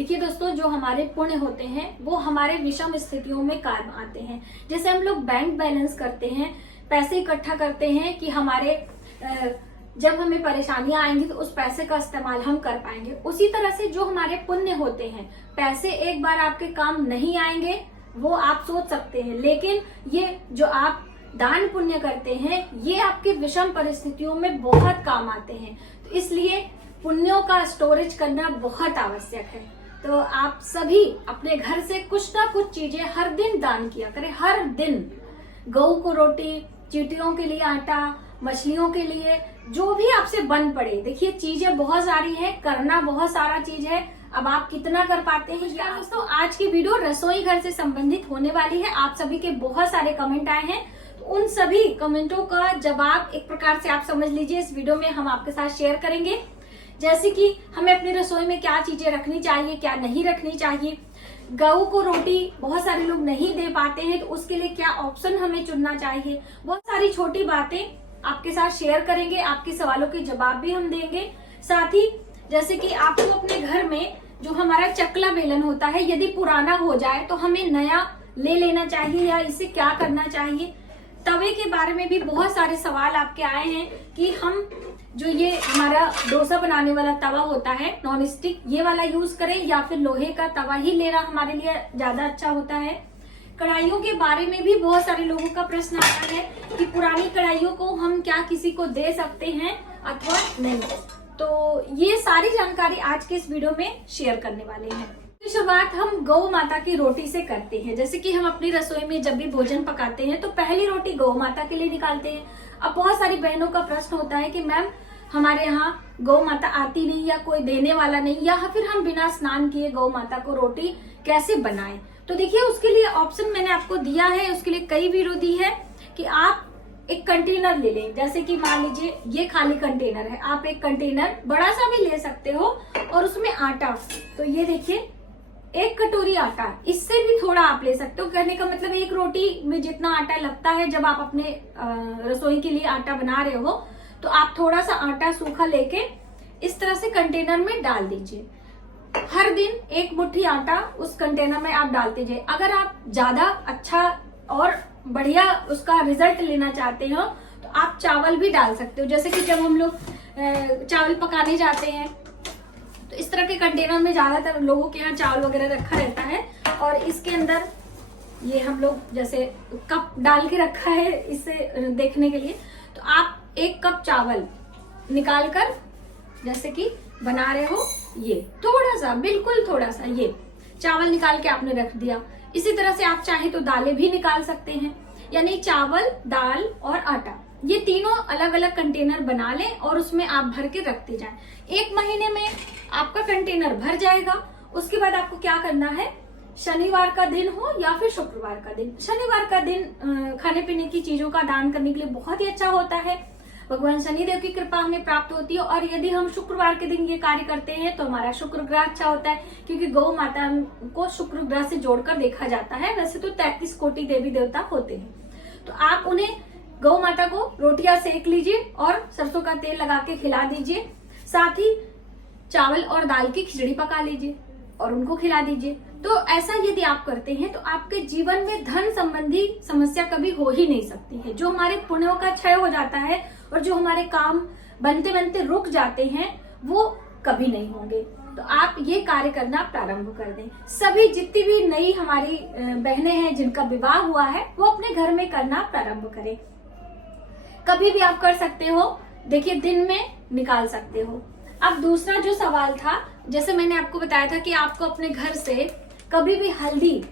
देखिए दोस्तों, जो हमारे पुण्य होते हैं वो हमारे विषम स्थितियों में काम आते हैं। जैसे हम लोग बैंक बैलेंस करते हैं, पैसे इकट्ठा करते हैं कि हमारे जब हमें परेशानियां आएंगी तो उस पैसे का इस्तेमाल हम कर पाएंगे। उसी तरह से जो हमारे पुण्य होते हैं, पैसे एक बार आपके काम नहीं आएंगे वो आप सोच सकते हैं, लेकिन ये जो आप दान पुण्य करते हैं ये आपके विषम परिस्थितियों में बहुत काम आते हैं। तो इसलिए पुण्यों का स्टोरेज करना बहुत आवश्यक है। तो आप सभी अपने घर से कुछ ना कुछ चीजें हर दिन दान किया करें। हर दिन गऊ को रोटी, चींटियों के लिए आटा, मछलियों के लिए जो भी आपसे बन पड़े। देखिए चीजें बहुत सारी है, करना बहुत सारा चीज है, अब आप कितना कर पाते हैं। क्या दोस्तों, आज की वीडियो रसोई घर से संबंधित होने वाली है। आप सभी के बहुत सारे कमेंट आए हैं, तो उन सभी कमेंटों का जवाब एक प्रकार से आप समझ लीजिए इस वीडियो में हम आपके साथ शेयर करेंगे। जैसे कि हमें अपनी रसोई में क्या चीजें रखनी चाहिए, क्या नहीं रखनी चाहिए। गऊ को रोटी बहुत सारे लोग नहीं दे पाते हैं, तो उसके लिए क्या ऑप्शन हमें चुनना चाहिए। बहुत सारी छोटी बातें आपके साथ शेयर करेंगे, आपके सवालों के जवाब भी हम देंगे। साथ ही जैसे कि आपको अपने घर में जो हमारा चकला बेलन होता है, यदि पुराना हो जाए तो हमें नया ले लेना चाहिए या इसे क्या करना चाहिए। तवे के बारे में भी बहुत सारे सवाल आपके आए हैं कि हम जो ये हमारा डोसा बनाने वाला तवा होता है नॉन स्टिक, ये वाला यूज करें या फिर लोहे का तवा ही लेना हमारे लिए ज्यादा अच्छा होता है। कढ़ाइयों के बारे में भी बहुत सारे लोगों का प्रश्न आता है कि पुरानी कढ़ाइयों को हम क्या किसी को दे सकते हैं अथवा नहीं। तो ये सारी जानकारी आज के इस वीडियो में शेयर करने वाले हैं। तो शुरुआत हम गौ माता की रोटी से करते हैं। जैसे कि हम अपनी रसोई में जब भी भोजन पकाते हैं तो पहली रोटी गौ माता के लिए निकालते हैं। अब बहुत सारी बहनों का प्रश्न होता है कि मैम हमारे यहाँ गौ माता आती नहीं या कोई देने वाला नहीं, या फिर हम बिना स्नान किए गौ माता को रोटी कैसे बनाएं। तो देखिए उसके लिए ऑप्शन मैंने आपको दिया है, उसके लिए कई वीडियो दी है कि आप एक कंटेनर ले लें। जैसे कि मान लीजिए ये खाली कंटेनर है, आप एक कंटेनर बड़ा सा भी ले सकते हो और उसमें आटा, तो ये देखिए 1 कटोरी आटा, इससे भी थोड़ा आप ले सकते हो। कहने का मतलब एक रोटी में जितना आटा लगता है जब आप अपने रसोई के लिए आटा बना रहे हो, तो आप थोड़ा सा आटा सूखा लेके इस तरह से कंटेनर में डाल दीजिए। हर दिन 1 मुट्ठी आटा उस कंटेनर में आप डालते जाइए। अगर आप ज्यादा अच्छा और बढ़िया उसका रिजल्ट लेना चाहते हो तो आप चावल भी डाल सकते हो। जैसे कि जब हम लोग चावल पकाने जाते हैं तो इस तरह के कंटेनर में ज्यादातर लोगों के यहाँ चावल वगैरह रखा रहता है, और इसके अंदर ये हम लोग जैसे कप डाल के रखा है इसे देखने के लिए। तो आप 1 कप चावल निकाल कर जैसे कि बना रहे हो, ये थोड़ा सा, बिल्कुल थोड़ा सा ये चावल निकाल के आपने रख दिया। इसी तरह से आप चाहे तो दालें भी निकाल सकते हैं, यानी चावल, दाल और आटा, ये तीनों अलग अलग कंटेनर बना लें और उसमें आप भर के रखते जाएं। 1 महीने में आपका कंटेनर भर जाएगा। उसके बाद आपको क्या करना है, शनिवार का दिन हो या फिर शुक्रवार का दिन। शनिवार का दिन खाने पीने की चीजों का दान करने के लिए बहुत ही अच्छा होता है। भगवान शनिदेव की कृपा हमें प्राप्त होती है, और यदि हम शुक्रवार के दिन ये कार्य करते हैं तो हमारा शुक्र ग्रह अच्छा होता है, क्योंकि गौ माता को शुक्र ग्रह से जोड़कर देखा जाता है। वैसे तो 33 कोटि देवी देवता होते हैं, तो आप उन्हें गौ माता को रोटियां सेक लीजिए और सरसों का तेल लगा के खिला दीजिए। साथ ही चावल और दाल की खिचड़ी पका लीजिए और उनको खिला दीजिए। तो ऐसा यदि आप करते हैं तो आपके जीवन में धन संबंधी समस्या कभी हो ही नहीं सकती है। जो हमारे पुण्यों का क्षय हो जाता है और जो हमारे काम बनते बनते रुक जाते हैं वो कभी नहीं होंगे। तो आप ये कार्य करना प्रारंभ कर दें। सभी जितनी भी नई हमारी बहनें हैं जिनका विवाह हुआ है वो अपने घर में करना प्रारंभ करें। कभी भी आप कर सकते हो, देखिए दिन में निकाल सकते हो। अब दूसरा जो सवाल था, जैसे मैंने आपको बताया था कि आपको अपने घर से कभी भी हल्दी,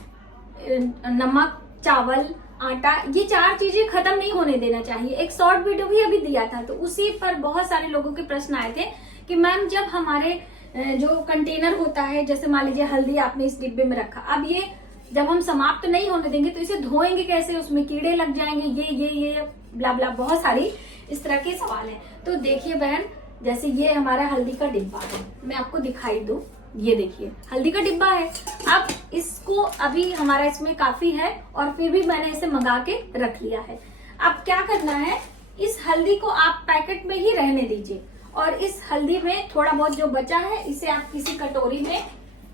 नमक, चावल, आटा, ये 4 चीजें खत्म नहीं होने देना चाहिए। एक शॉर्ट वीडियो भी अभी दिया था, तो उसी पर बहुत सारे लोगों के प्रश्न आए थे कि मैम जब हमारे जो कंटेनर होता है, जैसे मान लीजिए हल्दी आपने इस डिब्बे में रखा, अब ये जब हम समाप्त नहीं होने देंगे तो इसे धोएंगे कैसे, उसमें कीड़े लग जाएंगे, ये ब्ला ब्ला, बहुत सारी इस तरह के सवाल है। तो देखिए बहन, जैसे ये हमारा हल्दी का डिब्बा है, मैं आपको दिखाई दूं, ये देखिए हल्दी का डिब्बा है। अब इसको अभी हमारा इसमें काफी है और फिर भी मैंने इसे मंगा के रख लिया है। अब क्या करना है, इस हल्दी को आप पैकेट में ही रहने दीजिए और इस हल्दी में थोड़ा बहुत जो बचा है इसे आप किसी कटोरी में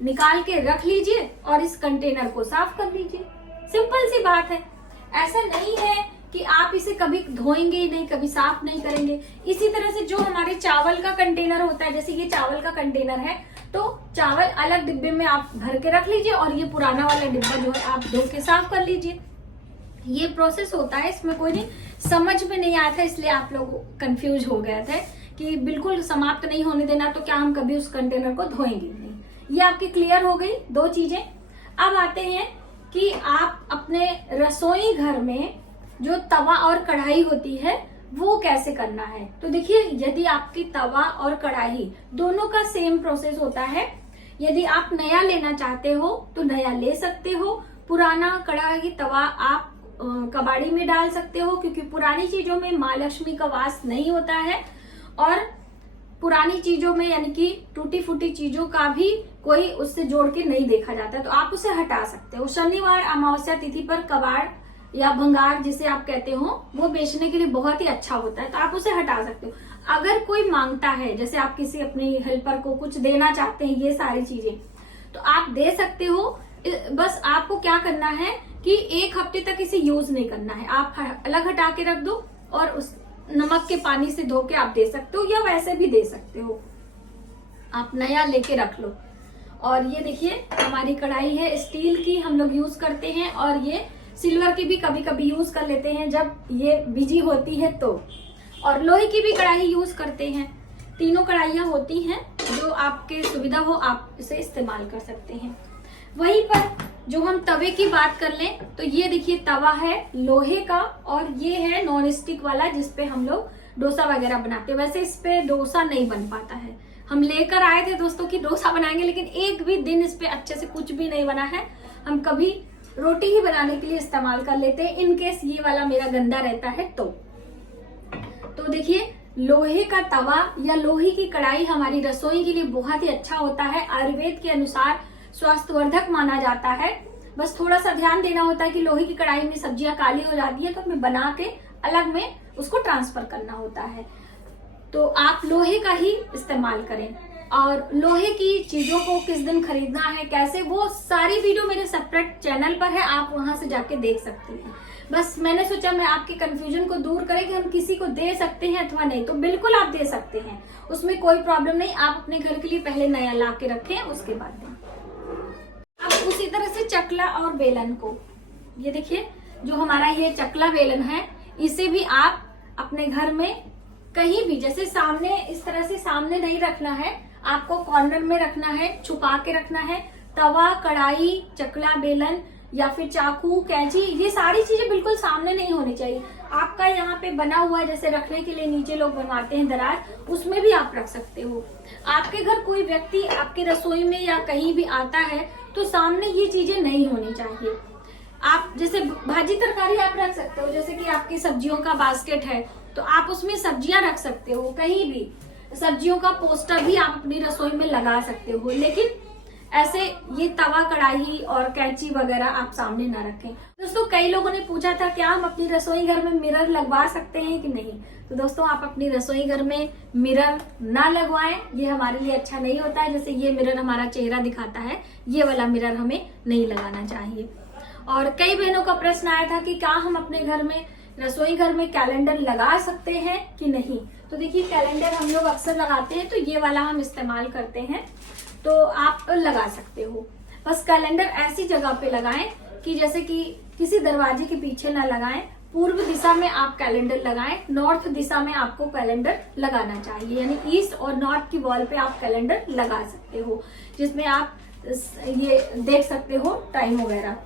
निकाल के रख लीजिए और इस कंटेनर को साफ कर लीजिए। सिंपल सी बात है। ऐसा नहीं है कि आप इसे कभी धोएंगे ही नहीं, कभी साफ नहीं करेंगे। इसी तरह से जो हमारे चावल का कंटेनर होता है, जैसे ये चावल का कंटेनर है, तो चावल अलग डिब्बे में आप भर के रख लीजिए और ये पुराना वाला डिब्बा जो है आप धो के साफ कर लीजिए। ये प्रोसेस होता है, इसमें कोई नहीं समझ में नहीं आया था, इसलिए आप लोग कंफ्यूज हो गए थे कि बिल्कुल समाप्त नहीं होने देना, तो क्या हम कभी उस कंटेनर को धोएंगे नहीं। ये आपकी क्लियर हो गई 2 चीजें। अब आते हैं कि आप अपने रसोई घर में जो तवा और कढ़ाई होती है वो कैसे करना है। तो देखिए, यदि आपकी तवा और कढ़ाई दोनों का सेम प्रोसेस होता है, यदि आप नया लेना चाहते हो तो नया ले सकते हो। पुराना कढ़ाई तवा आप कबाड़ी में डाल सकते हो, क्योंकि पुरानी चीजों में माँ लक्ष्मी का वास नहीं होता है और पुरानी चीजों में यानी कि टूटी फूटी चीजों का भी कोई उससे जोड़ के नहीं देखा जाता है, तो आप उसे हटा सकते हो। शनिवार अमावस्या तिथि पर कबाड़ या भंगार जिसे आप कहते हो वो बेचने के लिए बहुत ही अच्छा होता है, तो आप उसे हटा सकते हो। अगर कोई मांगता है, जैसे आप किसी अपनी हेल्पर को कुछ देना चाहते हैं, ये सारी चीजें तो आप दे सकते हो। बस आपको क्या करना है कि 1 हफ्ते तक इसे यूज नहीं करना है, आप अलग हटा के रख दो और उस नमक के पानी से धो के आप दे सकते हो, या वैसे भी दे सकते हो। आप नया लेके रख लो। और ये देखिए हमारी कढ़ाई है, स्टील की हम लोग यूज करते हैं, और ये सिल्वर की भी कभी कभी यूज कर लेते हैं जब ये बिजी होती है तो। और लोहे की भी कढ़ाई यूज करते हैं। तीनों कढ़ाइयाँ होती हैं, जो आपके सुविधा हो आप इसे इस्तेमाल कर सकते हैं। वहीं पर जो हम तवे की बात कर लें तो ये देखिए तवा है लोहे का, और ये है नॉन स्टिक वाला जिसपे हम लोग डोसा वगैरह बनाते हैं। वैसे इस पे डोसा नहीं बन पाता है, हम लेकर आए थे दोस्तों कि डोसा बनाएंगे, लेकिन एक भी दिन इस पे अच्छे से कुछ भी नहीं बना है। हम कभी रोटी ही बनाने के लिए इस्तेमाल कर लेते हैं, इनकेस ये वाला मेरा गंदा रहता है तो देखिए लोहे का तवा या लोहे की कढ़ाई हमारी रसोई के लिए बहुत ही अच्छा होता है। आयुर्वेद के अनुसार स्वास्थ्यवर्धक माना जाता है। बस थोड़ा सा ध्यान देना होता है कि लोहे की कढ़ाई में सब्जियां काली हो जाती है तो हमें बना के अलग में उसको ट्रांसफर करना होता है। तो आप लोहे का ही इस्तेमाल करें। और लोहे की चीजों को किस दिन खरीदना है, कैसे, वो सारी वीडियो मेरे सेपरेट चैनल पर है, आप वहां से जाके देख सकते हैं। बस मैंने सोचा मैं आपके कंफ्यूजन को दूर करें कि हम किसी को दे सकते हैं अथवा नहीं, तो बिल्कुल आप दे सकते हैं, उसमें कोई प्रॉब्लम नहीं। आप अपने घर के लिए पहले नया ला के रखें, उसके बाद दें। अब उसी तरह से चकला और बेलन को, ये देखिए जो हमारा ये चकला बेलन है, इसे भी आप अपने घर में कहीं भी, जैसे सामने इस तरह से सामने नहीं रखना है, आपको कॉर्नर में रखना है, छुपा के रखना है। तवा, कढ़ाई, चकला बेलन या फिर चाकू, कैंची, ये सारी चीजें बिल्कुल सामने नहीं होनी चाहिए। आपका यहाँ पे बना हुआ है, जैसे रखने के लिए नीचे लोग बनवाते हैं दराज, उसमें भी आप रख सकते हो। आपके घर कोई व्यक्ति आपके रसोई में या कहीं भी आता है तो सामने ये चीजें नहीं होनी चाहिए। आप जैसे भाजी तरकारी आप रख सकते हो, जैसे कि आपकी सब्जियों का बास्केट है तो आप उसमें सब्जियां रख सकते हो, कहीं भी सब्जियों का पोस्टर भी आप अपनी रसोई में लगा सकते हो, लेकिन ऐसे ये तवा, कढ़ाई और कैंची वगैरह आप सामने ना रखें। दोस्तों कई लोगों ने पूछा था क्या हम अपनी रसोई घर में मिरर लगवा सकते हैं कि नहीं, तो दोस्तों आप अपनी रसोई घर में मिरर ना लगवाएं, ये हमारे लिए अच्छा नहीं होता है। जैसे ये मिरर हमारा चेहरा दिखाता है, ये वाला मिरर हमें नहीं लगाना चाहिए। और कई बहनों का प्रश्न आया था कि क्या हम अपने घर में, रसोई घर में कैलेंडर लगा सकते हैं कि नहीं। तो देखिए कैलेंडर हम लोग अक्सर लगाते हैं, तो ये वाला हम इस्तेमाल करते हैं, तो आप लगा सकते हो। बस कैलेंडर ऐसी जगह पे लगाएं कि जैसे कि किसी दरवाजे के पीछे ना लगाएं। पूर्व दिशा में आप कैलेंडर लगाएं, नॉर्थ दिशा में आपको कैलेंडर लगाना चाहिए, यानी ईस्ट और नॉर्थ की वॉल पे आप कैलेंडर लगा सकते हो, जिसमें आप ये देख सकते हो टाइम वगैरह।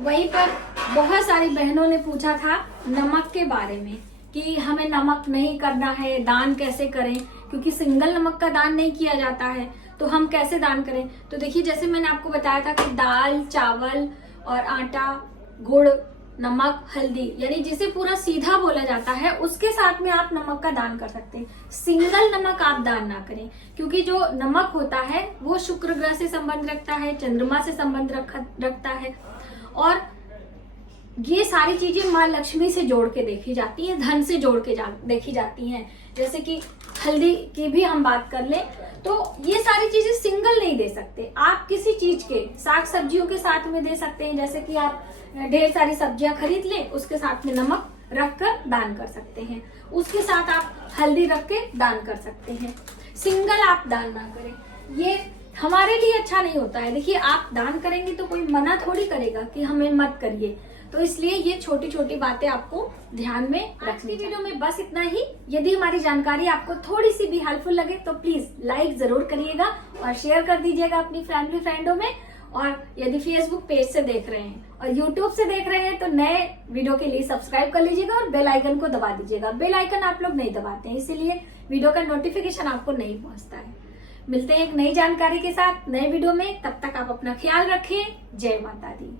वहीं पर बहुत सारी बहनों ने पूछा था नमक के बारे में कि हमें नमक नहीं करना है, दान कैसे करें, क्योंकि सिंगल नमक का दान नहीं किया जाता है, तो हम कैसे दान करें। तो देखिए जैसे मैंने आपको बताया था कि दाल, चावल और आटा, गुड़, नमक, हल्दी, यानी जिसे पूरा सीधा बोला जाता है उसके साथ में आप नमक का दान कर सकते हैं। सिंगल नमक आप दान ना करें, क्योंकि जो नमक होता है वो शुक्र ग्रह से संबंध रखता है, चंद्रमा से संबंध रखता है, और ये सारी चीजें माँ लक्ष्मी से जोड़ के देखी जाती हैं, धन से जोड़ के देखी जाती हैं। जैसे कि हल्दी की भी हम बात कर लें तो ये सारी चीजें सिंगल नहीं दे सकते, आप किसी चीज के साग सब्जियों के साथ में दे सकते हैं। जैसे कि आप ढेर सारी सब्जियां खरीद लें, उसके साथ में नमक रखकर दान कर सकते हैं, उसके साथ आप हल्दी रख के दान कर सकते हैं। सिंगल आप दान ना करें, ये हमारे लिए अच्छा नहीं होता है। देखिए आप दान करेंगे तो कोई मना थोड़ी करेगा कि हमें मत करिए, तो इसलिए ये छोटी छोटी बातें आपको ध्यान में रखनी। वीडियो में बस इतना ही। यदि हमारी जानकारी आपको थोड़ी सी भी हेल्पफुल लगे तो प्लीज लाइक जरूर करिएगा और शेयर कर दीजिएगा अपनी फैमिली फ्रेंडों में। और यदि फेसबुक पेज से देख रहे हैं और यूट्यूब से देख रहे हैं तो नए वीडियो के लिए सब्सक्राइब कर लीजिएगा और बेल आइकन को दबा दीजिएगा। बेल आइकन आप लोग नहीं दबाते हैं, इसीलिए वीडियो का नोटिफिकेशन आपको नहीं पहुंचता है। मिलते हैं एक नई जानकारी के साथ नए वीडियो में, तब तक आप अपना ख्याल रखें। जय माता दी।